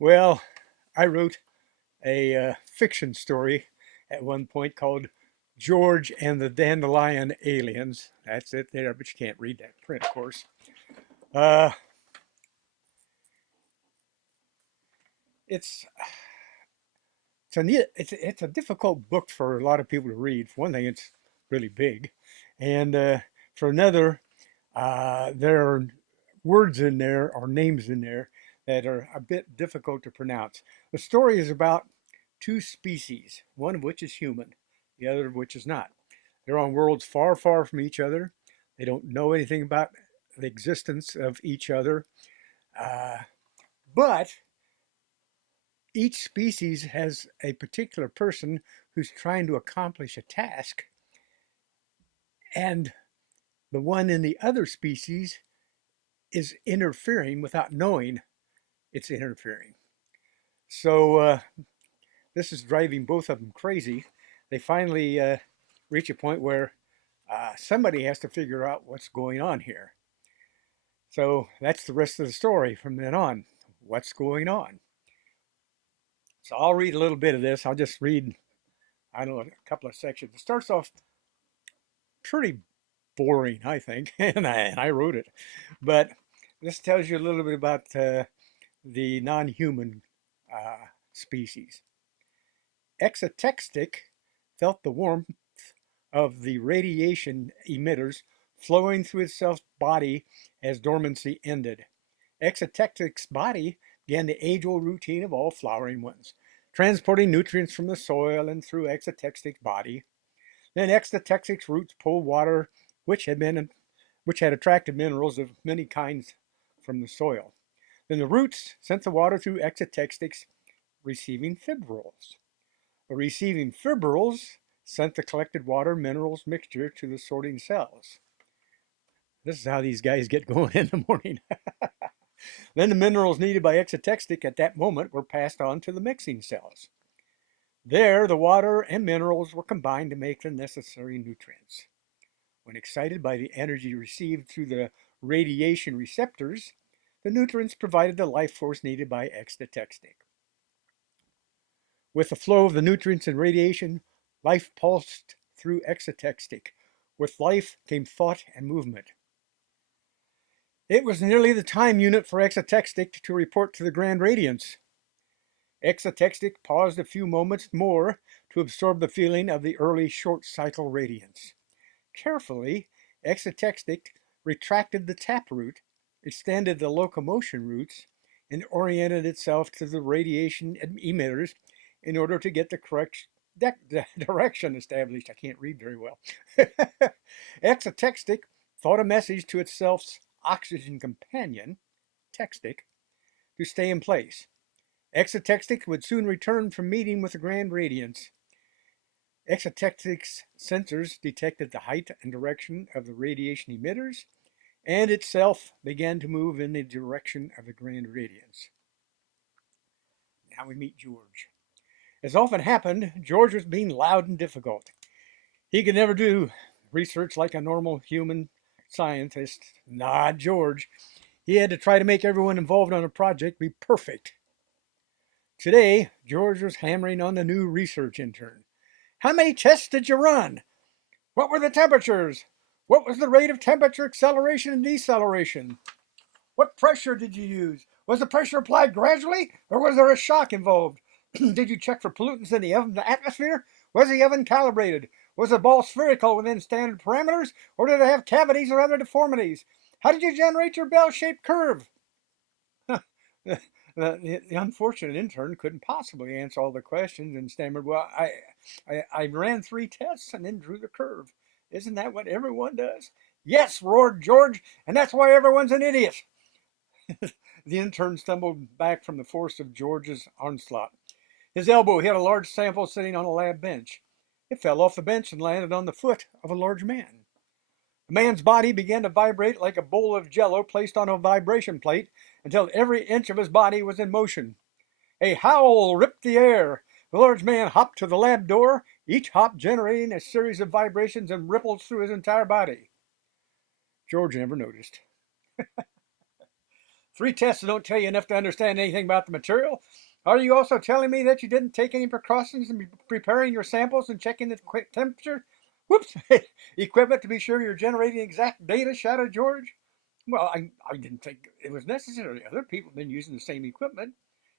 Well, I wrote a fiction story at one point called George and the Dandelion Aliens. That's it there, but you can't read that print, of course. Uh, it's it's a difficult book for a lot of people to read. For one thing, it's really big, and for another, there are words in there or names in there that are a bit difficult to pronounce. The story is about two species, one of which is human, the other of which is not. They're on worlds far, far from each other. They don't know anything about the existence of each other. Uh, but each species has a particular person who's trying to accomplish a task, and the one in the other species is interfering without knowing it's interfering. So this is driving both of them crazy. They finally reach a point where somebody has to figure out what's going on here. So that's the rest of the story from then on. What's going on? So I'll read a little bit of this. I'll just read, I don't know, a couple of sections. It starts off pretty boring, I think, and I wrote it. But this tells you a little bit about the non-human species. Exotextic felt the warmth of the radiation emitters flowing through itself body as dormancy ended. Exotextic's body began the age-old routine of all flowering ones, transporting nutrients from the soil and through Exotextic's body. Then Exotextic's roots pulled water which had attracted minerals of many kinds from the soil. Then the roots sent the water through Exotextic's receiving fibrils. The receiving fibrils sent the collected water minerals mixture to the sorting cells. This is how these guys get going in the morning. Then the minerals needed by Exotextic at that moment were passed on to the mixing cells. There, the water and minerals were combined to make the necessary nutrients. When excited by the energy received through the radiation receptors, the nutrients provided the life force needed by Exotextic. With the flow of the nutrients and radiation, life pulsed through Exotextic. With life came thought and movement. It was nearly the time unit for Exotextic to report to the Grand Radiance. Exotextic paused a few moments more to absorb the feeling of the early short cycle radiance. Carefully, Exotextic retracted the taproot, extended the locomotion routes, and oriented itself to the radiation emitters in order to get the correct direction established. I can't read very well. Exotextic thought a message to itself's oxygen companion, Textic, to stay in place. Exotextic would soon return from meeting with the Grand Radiance. Exotextic's sensors detected the height and direction of the radiation emitters, and itself began to move in the direction of the Grand Radiance. Now we meet George. As often happened, George was being loud and difficult. He could never do research like a normal human scientist. Not George. He had to try to make everyone involved on a project be perfect. Today, George was hammering on the new research intern. How many tests did you run? What were the temperatures? What was the rate of temperature acceleration and deceleration? What pressure did you use? Was the pressure applied gradually, or was there a shock involved? Did you check for pollutants in the atmosphere? Was the oven calibrated? Was the ball spherical within standard parameters, or did it have cavities or other deformities? How did you generate your bell-shaped curve? The unfortunate intern couldn't possibly answer all the questions and stammered, "Well, I ran 3 tests and then drew the curve. Isn't that what everyone does?" "Yes," roared George, "and that's why everyone's an idiot." The intern stumbled back from the force of George's onslaught. His elbow hit a large sample sitting on a lab bench. It fell off the bench and landed on the foot of a large man. The man's body began to vibrate like a bowl of jello placed on a vibration plate until every inch of his body was in motion. A howl ripped the air. The large man hopped to the lab door, each hop generating a series of vibrations and ripples through his entire body. George never noticed. 3 tests don't tell you enough to understand anything about the material. Are you also telling me that you didn't take any precautions in preparing your samples and checking the temperature? Whoops! Equipment to be sure you're generating exact data, shouted George. Well, I didn't think it was necessary. Other people have been using the same equipment.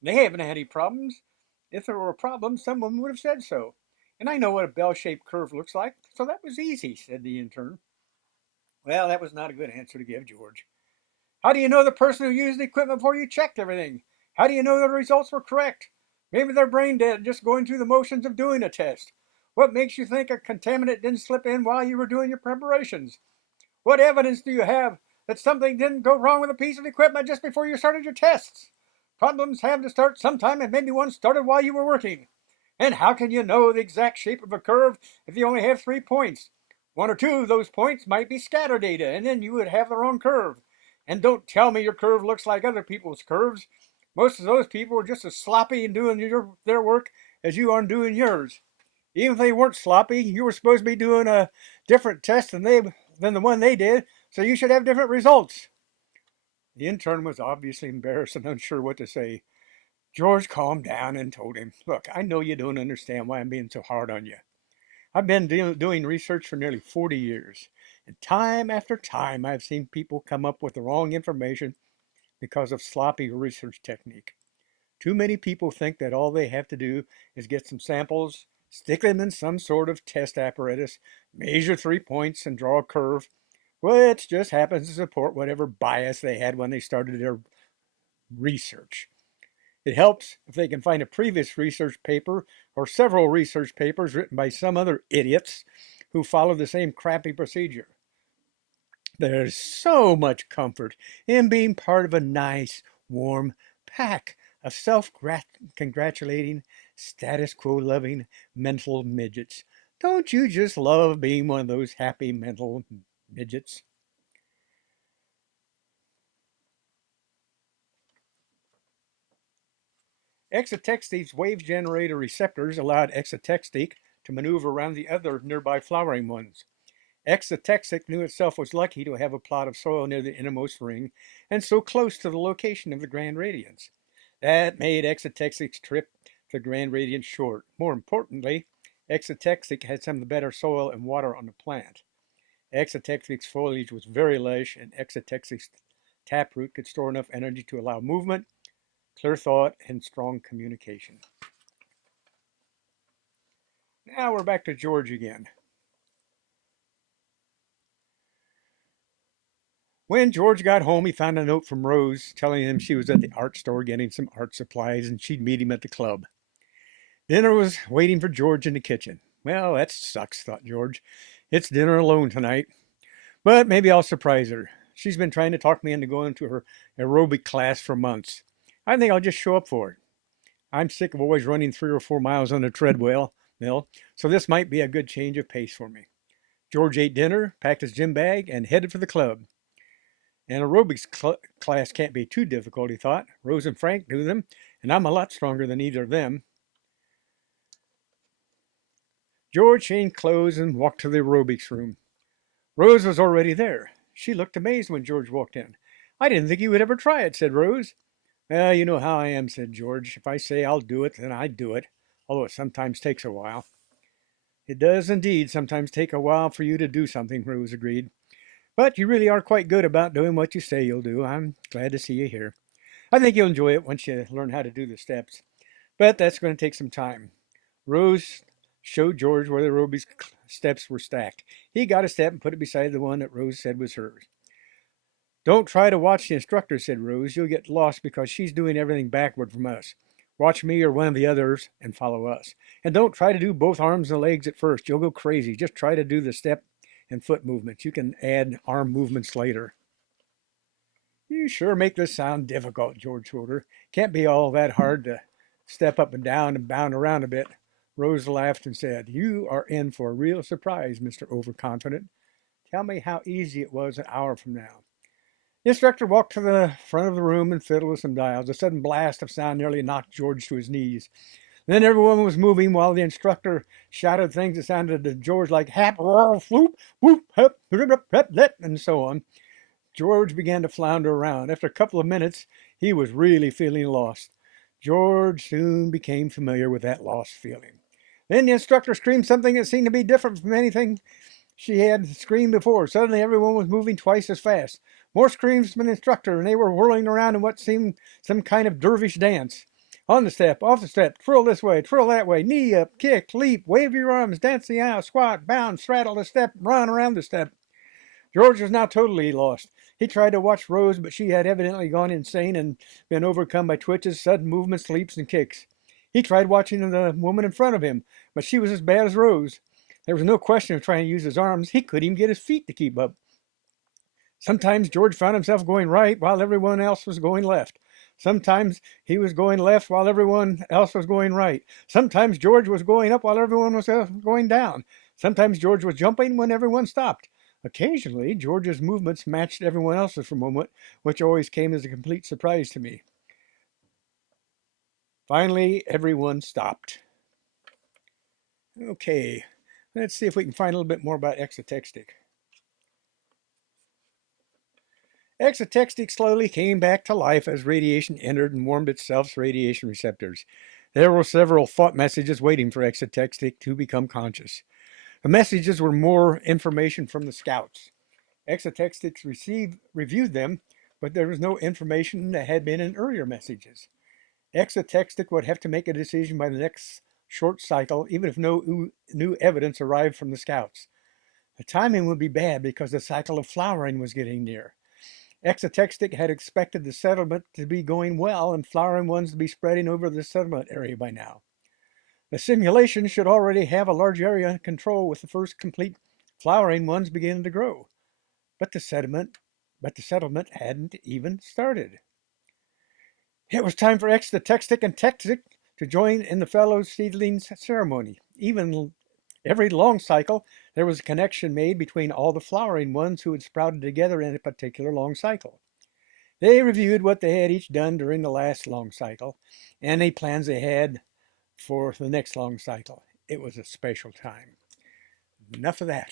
They haven't had any problems. If there were a problem, someone would have said so. And I know what a bell-shaped curve looks like, so that was easy, said the intern. Well, that was not a good answer to give, George. How do you know the person who used the equipment before you checked everything? How do you know the results were correct? Maybe they're brain dead, just going through the motions of doing a test. What makes you think a contaminant didn't slip in while you were doing your preparations? What evidence do you have that something didn't go wrong with a piece of equipment just before you started your tests? Problems have to start sometime, and maybe one started while you were working. And how can you know the exact shape of a curve if you only have 3 points? 1 or 2 of those points might be scatter data, and then you would have the wrong curve. And don't tell me your curve looks like other people's curves. Most of those people are just as sloppy in doing their work as you are in doing yours. Even if they weren't sloppy, you were supposed to be doing a different test than the one they did, so you should have different results. The intern was obviously embarrassed and unsure what to say. George calmed down and told him, "Look, I know you don't understand why I'm being so hard on you. I've been doing research for nearly 40 years, and time after time I've seen people come up with the wrong information because of sloppy research technique. Too many people think that all they have to do is get some samples, stick them in some sort of test apparatus, measure 3 points, and draw a curve, which just happens to support whatever bias they had when they started their research. It helps if they can find a previous research paper or several research papers written by some other idiots who follow the same crappy procedure. There's so much comfort in being part of a nice, warm pack of self-congratulating, status quo-loving mental midgets. Don't you just love being one of those happy mental midgets?" Exotextique's wave generator receptors allowed Exotextique to maneuver around the other nearby flowering ones. Exotextic knew itself was lucky to have a plot of soil near the innermost ring and so close to the location of the Grand Radiance. That made Exotexic's trip to Grand Radiance short. More importantly, Exotexic had some of the better soil and water on the plant. Exotexic's foliage was very lush, and Exotexic's taproot could store enough energy to allow movement, clear thought, and strong communication. Now we're back to George again. When George got home, he found a note from Rose telling him she was at the art store getting some art supplies and she'd meet him at the club. Dinner was waiting for George in the kitchen. Well, that sucks, thought George. It's dinner alone tonight. But maybe I'll surprise her. She's been trying to talk me into going to her aerobic class for months. I think I'll just show up for it. I'm sick of always running 3 or 4 miles on a treadmill, so this might be a good change of pace for me. George ate dinner, packed his gym bag, and headed for the club. An aerobics class can't be too difficult, he thought. Rose and Frank do them, and I'm a lot stronger than either of them. George changed clothes and walked to the aerobics room. Rose was already there. She looked amazed when George walked in. "I didn't think you would ever try it," said Rose. "Well, you know how I am," said George. "If I say I'll do it, then I do it, although it sometimes takes a while." "It does indeed sometimes take a while for you to do something," Rose agreed. "But you really are quite good about doing what you say you'll do. I'm glad to see you here. I think you'll enjoy it once you learn how to do the steps. But that's going to take some time." Rose showed George where the aerobics steps were stacked. He got a step and put it beside the one that Rose said was hers. "Don't try to watch the instructor," said Rose. "You'll get lost because she's doing everything backward from us. Watch me or one of the others and follow us. And don't try to do both arms and legs at first. You'll go crazy. Just try to do the step and foot movements. You can add arm movements later." "You sure make this sound difficult," George told her. "Can't be all that hard to step up and down and bound around a bit." Rose laughed and said, "You are in for a real surprise, Mr. Overconfident. Tell me how easy it was an hour from now." The instructor walked to the front of the room and fiddled with some dials. A sudden blast of sound nearly knocked George to his knees. Then everyone was moving while the instructor shouted things that sounded to George like hap, roar, floop, whoop, hup, hip, and so on. George began to flounder around. After a couple of minutes, he was really feeling lost. George soon became familiar with that lost feeling. Then the instructor screamed something that seemed to be different from anything she had screamed before. Suddenly, everyone was moving twice as fast. More screams from the instructor, and they were whirling around in what seemed some kind of dervish dance. On the step, off the step, twirl this way, twirl that way, knee up, kick, leap, wave your arms, dance the aisle, squat, bound, straddle the step, run around the step. George was now totally lost. He tried to watch Rose, but she had evidently gone insane and been overcome by twitches, sudden movements, leaps, and kicks. He tried watching the woman in front of him, but she was as bad as Rose. There was no question of trying to use his arms. He couldn't even get his feet to keep up. Sometimes George found himself going right while everyone else was going left. Sometimes he was going left while everyone else was going right. Sometimes George was going up while everyone was going down. Sometimes George was jumping when everyone stopped. Occasionally, George's movements matched everyone else's for a moment, which always came as a complete surprise to me. Finally, everyone stopped. Okay, let's see if we can find a little bit more about exotextic. Exotextic slowly came back to life as radiation entered and warmed itself's radiation receptors. There were several thought messages waiting for exotextic to become conscious. The messages were more information from the scouts. Exotextics reviewed them, but there was no information that had been in earlier messages. Exotextic would have to make a decision by the next short cycle, even if no new evidence arrived from the scouts. The timing would be bad because the cycle of flowering was getting near. Exotextic had expected the settlement to be going well and flowering ones to be spreading over the settlement area by now. The simulation should already have a large area in control with the first complete flowering ones beginning to grow. But the settlement hadn't even started. It was time for exotextic and tectic to join in the fellow seedlings ceremony. Even every long cycle, there was a connection made between all the flowering ones who had sprouted together in a particular long cycle. They reviewed what they had each done during the last long cycle and any plans they had for the next long cycle. It was a special time. Enough of that.